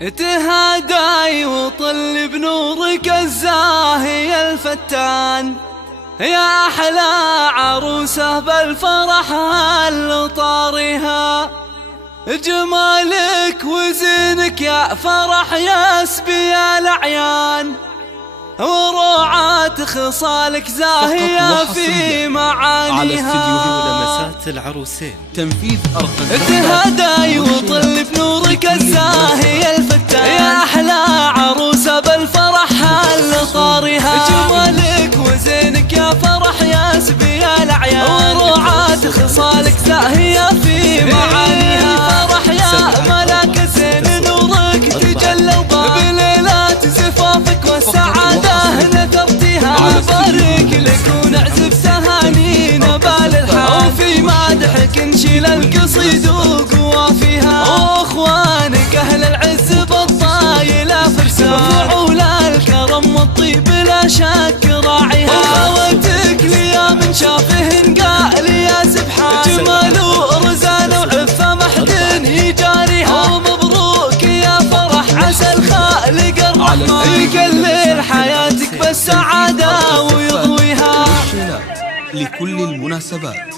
تهاداي وطل بنورك الزاهي الفتان، يا أحلى عروسة بالفرح اللي طارها، جمالك وزينك يا فرح يسبي الأعيان، وروعات خصالك زاهية في معانيها. على استديو ولمسات العروسين تنفيذ أرقام تهداي وطل بنورك الزاهي الفتان، يا أحلى عروسة بالفرح اللي طارها، جمالك وزينك يا فرح يسبي الأعيان، وروعات خصالك زاهية في معانيها. فرح يا ملاك الزين نورك تجلى بليلات زفافك والسعادة نثرتها، نبارك لك ونعزف تهانينا بالالحان، وفي مدحك نشيل القصيد وقوافيها، واخوانك اهل العز بالطايلة فرسان، فعول الكرم والطيب لا شك راعيها، وخواتك ليا من شافهن قال يا سبحان، جمال ورزان وعفة محد يجاريها، ومبروك يا فرح عسى الخالق الرحمن يقلل حياتك بالسعادة ويضويها. لكل المناسبات